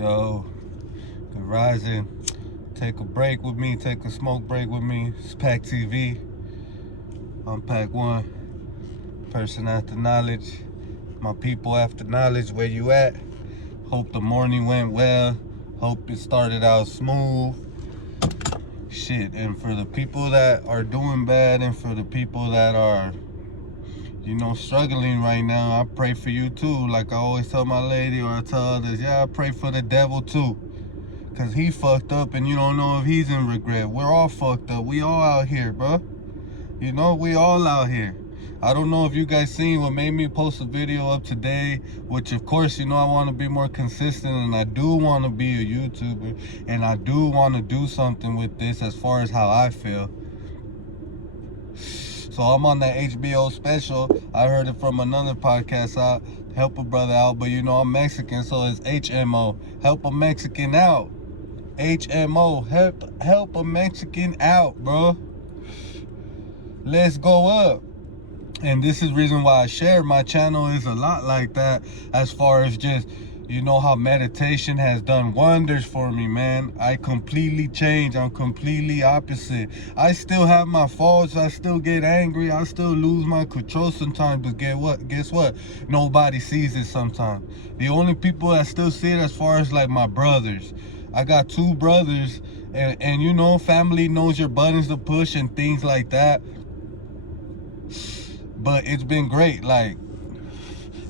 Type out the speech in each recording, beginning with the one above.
Yo, good rising. Take a break with me, take a smoke break with me. It's Pakktv. I'm Pack One. Person after knowledge. My people after knowledge, where you at? Hope the morning went well. Hope it started out smooth. Shit, and for the people that are doing bad and for the people that are, struggling right now, I pray for you too. Like I always tell my lady, or I tell others, I pray for the devil too. Cause he fucked up and you don't know if he's in regret. We're all fucked up. We all out here, bro. We all out here. I don't know if you guys seen what made me post a video up today, which of course, I want to be more consistent and I do want to be a YouTuber and I do want to do something with this as far as how I feel. So I'm on that HBO special. I heard it from another podcast out. Help a brother out, but I'm Mexican, so it's HMO. Help a Mexican out. HMO. Help a Mexican out, bro. Let's go up. And this is the reason why I share. My channel is a lot like that, as far as just how meditation has done wonders for me, man. I completely changed. I'm completely opposite. I still have my faults. I still get angry. I still lose my control sometimes. But guess what? Nobody sees it sometimes. The only people that still see it, as far as like my brothers. I got two brothers, and family knows your buttons to push and things like that. But it's been great, like,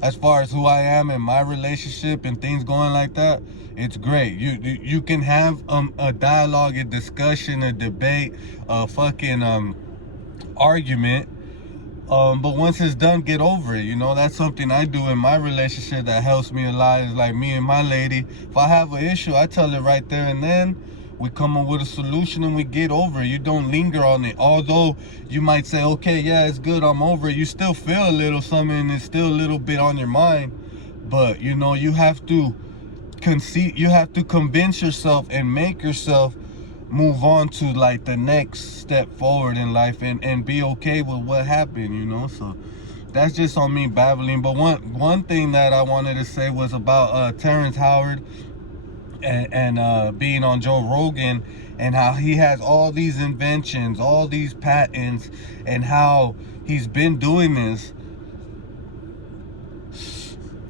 as far as who I am in my relationship and things going like that, it's great. You can have a dialogue, a discussion, a debate, a fucking argument. But once it's done, get over it. That's something I do in my relationship that helps me a lot. Is like me and my lady. If I have an issue, I tell it right there and then. We come up with a solution and we get over it. You don't linger on it. Although you might say, okay, yeah, it's good, I'm over it. You still feel a little something and it's still a little bit on your mind. But, you have to convince yourself and make yourself move on to like the next step forward in life and be okay with what happened, So that's just on me babbling. But one thing that I wanted to say was about Terrence Howard and being on Joe Rogan, and how he has all these inventions, all these patents, and how he's been doing this,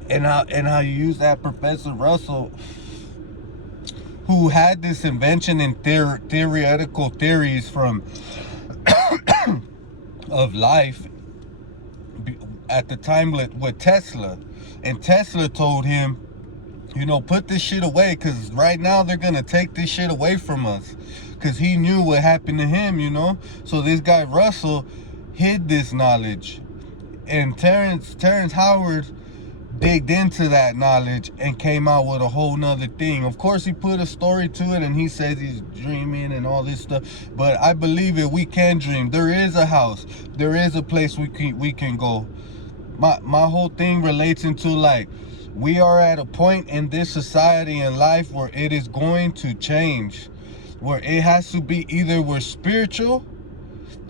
and how you use that Professor Russell, who had this invention and theoretical theories from of life at the time with Tesla, and Tesla told him, put this shit away, because right now they're gonna take this shit away from us, because he knew what happened to him. So this guy Russell hid this knowledge, and Terrence Howard digged into that knowledge and came out with a whole nother thing. Of course, he put a story to it and he says he's dreaming and all this stuff, but I believe it. We can dream. There is a house, there is a place we can go. My whole thing relates into, like, we are at a point in this society and life where it is going to change, where it has to be either we're spiritual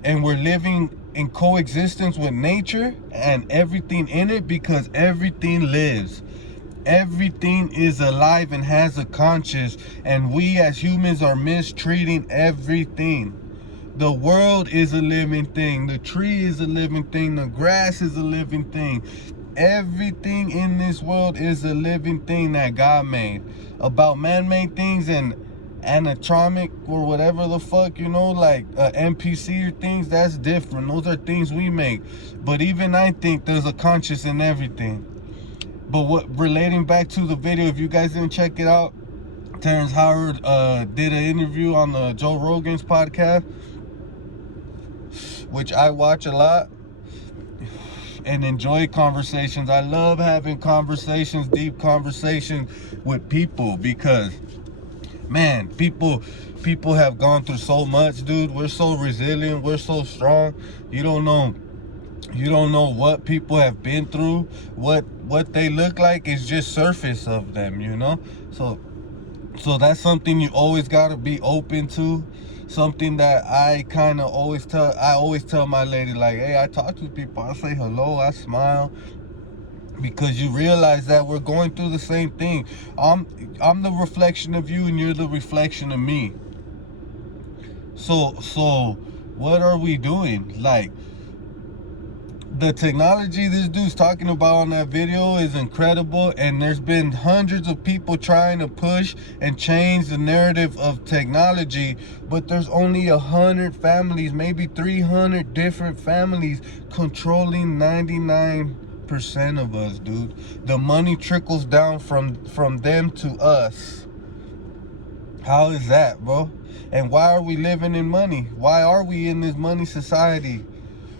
and we're living in coexistence with nature and everything in it, because everything lives. Everything is alive and has a conscience, and we as humans are mistreating everything. The world is a living thing. The tree is a living thing. The grass is a living thing. Everything in this world is a living thing that God made. About man-made things and anatomic or whatever the fuck, like NPC or things, that's different. Those are things we make. But even I think there's a conscience in everything. But relating back to the video, if you guys didn't check it out, Terrence Howard did an interview on the Joe Rogan's podcast, which I watch a lot and enjoy conversations. I love having conversations, deep conversations with people, because, man, people have gone through so much, dude. We're so resilient. We're so strong. You don't know what people have been through. What they look like is just surface of them, So that's something you always got to be open to. Something that I kind of always tell my lady, like, hey, I talk to people, I say hello, I smile, because you realize that we're going through the same thing. I'm the reflection of you, and you're the reflection of me. So what are we doing? Like, the technology this dude's talking about on that video is incredible, and there's been hundreds of people trying to push and change the narrative of technology, but there's only 100 families, maybe 300 different families controlling 99% of us, dude. The money trickles down from them to us. How is that, bro? And why are we living in money? Why are we in this money society?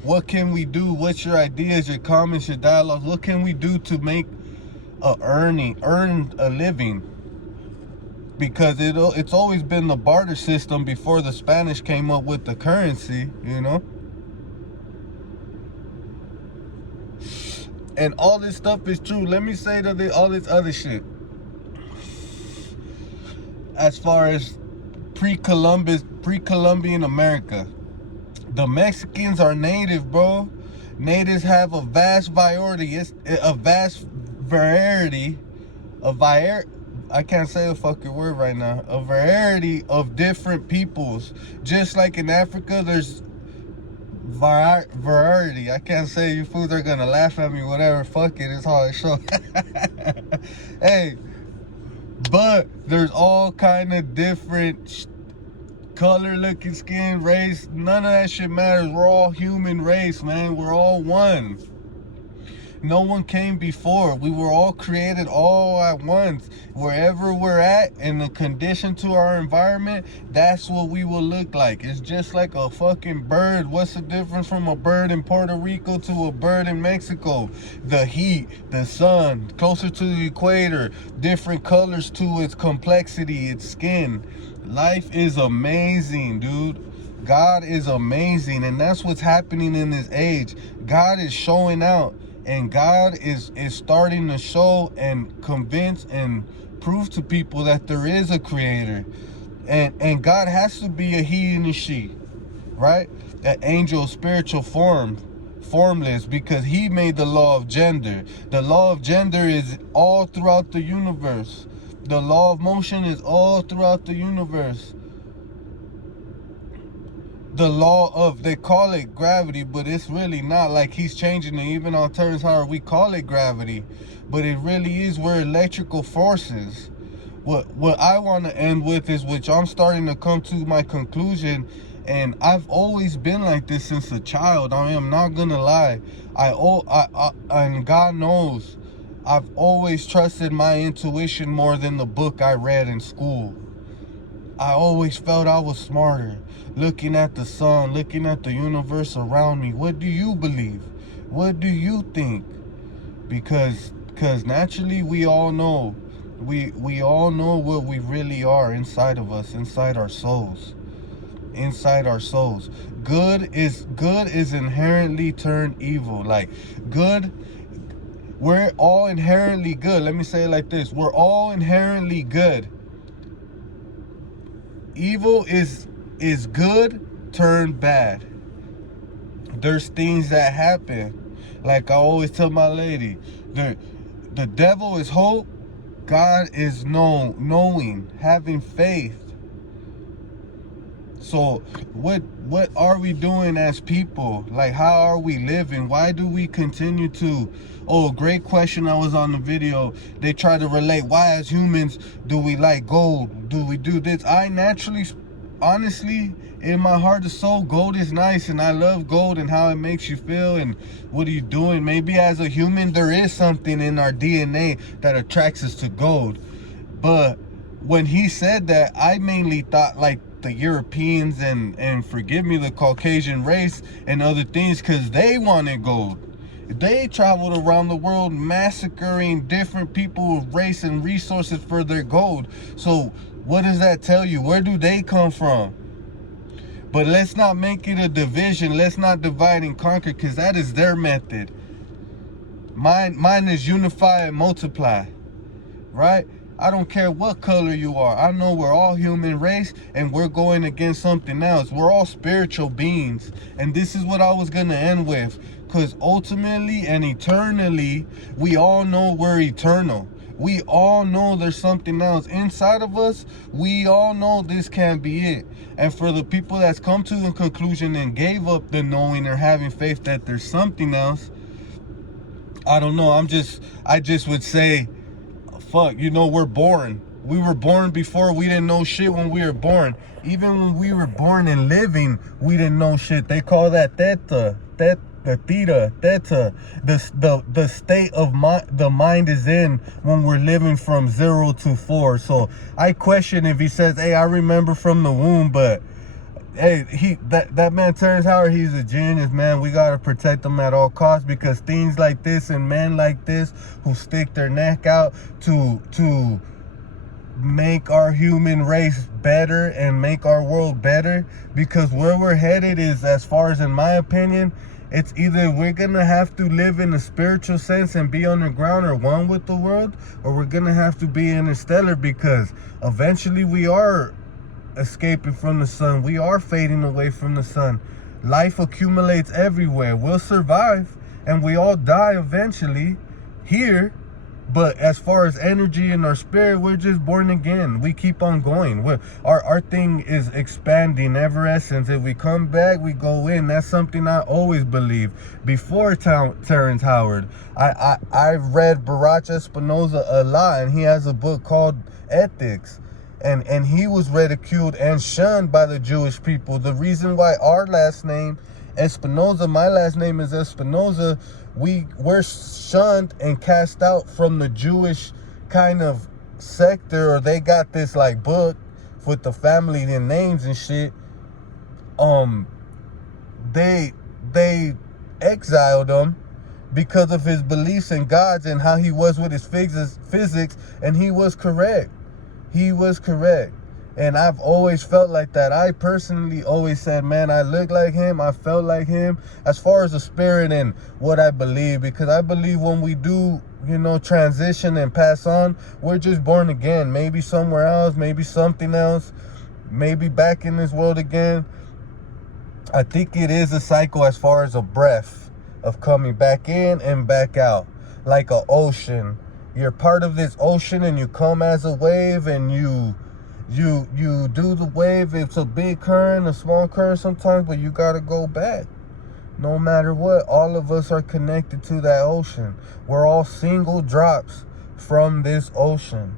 What can we do? What's your ideas, your comments, your dialogues? What can we do to make earn a living? Because it's always been the barter system before the Spanish came up with the currency, you know? And all this stuff is true. Let me say that all this other shit. As far as pre-Columbian America, the Mexicans are native, bro. Natives have a vast variety. It's a vast variety. I can't say a fucking word right now. A variety of different peoples. Just like in Africa, there's variety. I can't say, you fools are gonna laugh at me, whatever. Fuck it, it's hard to show. Hey, but there's all kind of different color, looking, skin, race. None of that shit matters. We're all human race, man. We're all one. No one came before. We were all created all at once. Wherever we're at and the condition to our environment, that's what we will look like. It's just like a fucking bird. What's the difference from a bird in Puerto Rico to a bird in Mexico? The heat, the sun, closer to the equator, different colors to its complexity, its skin. Life is amazing, dude. God is amazing, and that's what's happening in this age. God is showing out. And God is starting to show and convince and prove to people that there is a creator. And God has to be a he and a she, right? An angel, spiritual formless, because he made the law of gender. The law of gender is all throughout the universe. The law of motion is all throughout the universe. The law of, they call it gravity, but it's really not. Like, he's changing it even on terms how we call it gravity, but it really is, we're electrical forces. What I want to end with is, which I'm starting to come to my conclusion, and I've always been like this since a child. I am not gonna lie. And God knows, I've always trusted my intuition more than the book I read in school. I always felt I was smarter. Looking at the sun, looking at the universe around me. What do you believe? What do you think? Because naturally we all know. We all know what we really are inside of us, inside our souls. Inside our souls. Good is inherently turned evil. Like, good, we're all inherently good. Let me say it like this. We're all inherently good. Evil is good turned bad. There's things that happen. Like I always tell my lady, the devil is hope, God is knowing, having faith. So what are we doing as people? Like, how are we living? Why do we continue to... Oh, great question. I was on the video. They try to relate, why as humans do we like gold? Do we do this? I naturally, honestly, in my heart and soul, gold is nice, and I love gold and how it makes you feel and what are you doing. Maybe as a human there is something in our DNA that attracts us to gold. But when he said that, I mainly thought like the Europeans and forgive me, the Caucasian race and other things, because they wanted gold. They traveled around the world massacring different people with race and resources for their gold. So what does that tell you? Where do they come from? But let's not make it a division. Let's not divide and conquer, because that is their method. Mine is unify and multiply, right? I don't care what color you are. I know we're all human race and we're going against something else. We're all spiritual beings. And this is what I was going to end with. Because ultimately and eternally, we all know we're eternal. We all know there's something else inside of us. We all know this can't be it. And for the people that's come to a conclusion and gave up the knowing or having faith that there's something else, I don't know. I just would say, fuck, we're born. We were born before. We didn't know shit when we were born. Even when we were born and living, we didn't know shit. They call that theta. The state of the mind is in when we're living from 0 to 4. So I question if he says, hey, I remember from the womb, but hey, that man Terrence Howard, he's a genius, man. We gotta protect him at all costs, because things like this and men like this who stick their neck out to make our human race better and make our world better, because where we're headed is, as far as in my opinion, it's either we're gonna have to live in a spiritual sense and be underground or one with the world, or we're gonna have to be interstellar, because eventually we are escaping from the sun. We are fading away from the sun. Life accumulates everywhere. We'll survive and we all die eventually here. But as far as energy and our spirit, we're just born again. We keep on going. Our thing is expanding, ever essence. If we come back, we go in. That's something I always believed. Before Terrence Howard, I've read Baruch Spinoza a lot, and he has a book called Ethics. And he was ridiculed and shunned by the Jewish people. The reason why our last name, Espinoza, my last name is Espinoza, we're shunned and cast out from the Jewish kind of sector, or they got this like book with the family and names and shit. They exiled him because of his beliefs in gods and how he was with his physics, and he was correct. He was correct. And I've always felt like that. I personally always said, man, I look like him. I felt like him as far as the spirit and what I believe. Because I believe when we do, transition and pass on, we're just born again. Maybe somewhere else, maybe something else, maybe back in this world again. I think it is a cycle as far as a breath of coming back in and back out. Like an ocean. You're part of this ocean and you come as a wave, and you do the wave. It's a big current, a small current sometimes, but you gotta go back. No matter what, all of us are connected to that ocean. We're all single drops from this ocean.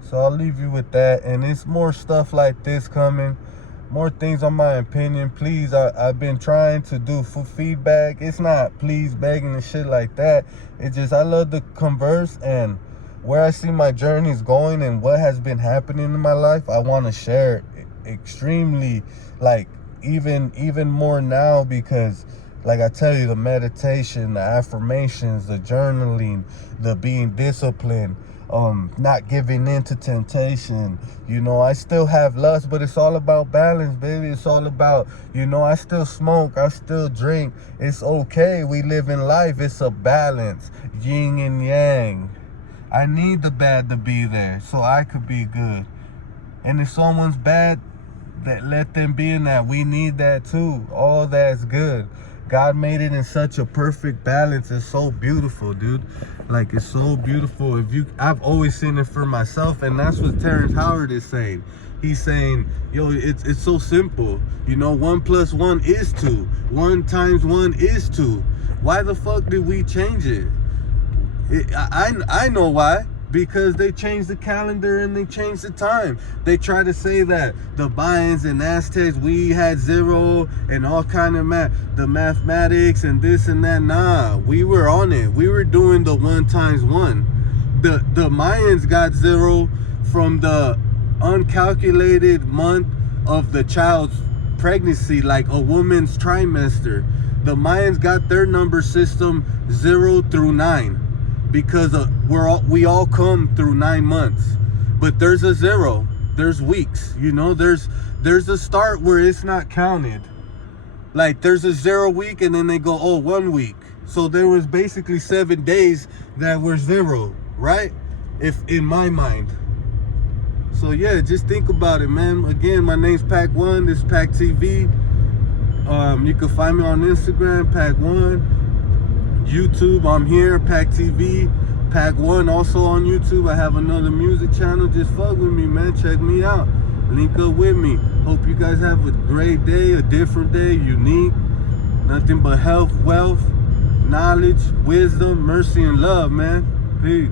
So I'll leave you with that. And it's more stuff like this coming. More things on my opinion. Please, I've been trying to do feedback. It's not please begging and shit like that. It's just I love to converse, and where I see my journeys going and what has been happening in my life, I want to share it extremely, like even more now, because like I tell you, the meditation, the affirmations, the journaling, the being disciplined, not giving in to temptation. I still have lust, but it's all about balance, baby. It's all about, I still smoke, I still drink. It's okay. We live in life. It's a balance, yin and yang. I need the bad to be there so I could be good. And if someone's bad, let them be in that. We need that too. All that's good. God made it in such a perfect balance. It's so beautiful, dude. Like, it's so beautiful. I've always seen it for myself, and that's what Terrence Howard is saying. He's saying, yo, it's so simple. 1 + 1 is 2. 1 × 1 is 2. Why the fuck did we change it? I know why. Because they changed the calendar and they changed the time. They try to say that the Mayans and Aztecs, we had 0 and all kind of the mathematics and this and that. Nah, we were on it. We were doing the 1 × 1. The Mayans got 0 from the uncalculated month of the child's pregnancy, like a woman's trimester. The Mayans got their number system 0 through 9. Because we all come through 9 months, but there's a 0. There's weeks, there's a start where it's not counted. Like there's a 0 week, and then they go, 1 week. So there was basically 7 days that were 0, right? if in my mind. So yeah, just think about it, man. Again, my name's Pack1. This is Pakktv. You can find me on Instagram, Pack1. YouTube, I'm here, Pakktv. Pack1 also on YouTube. I have another music channel. Just fuck with me, man. Check me out. Link up with me. Hope you guys have a great day, a different day, unique. Nothing but health, wealth, knowledge, wisdom, mercy, and love, man. Peace.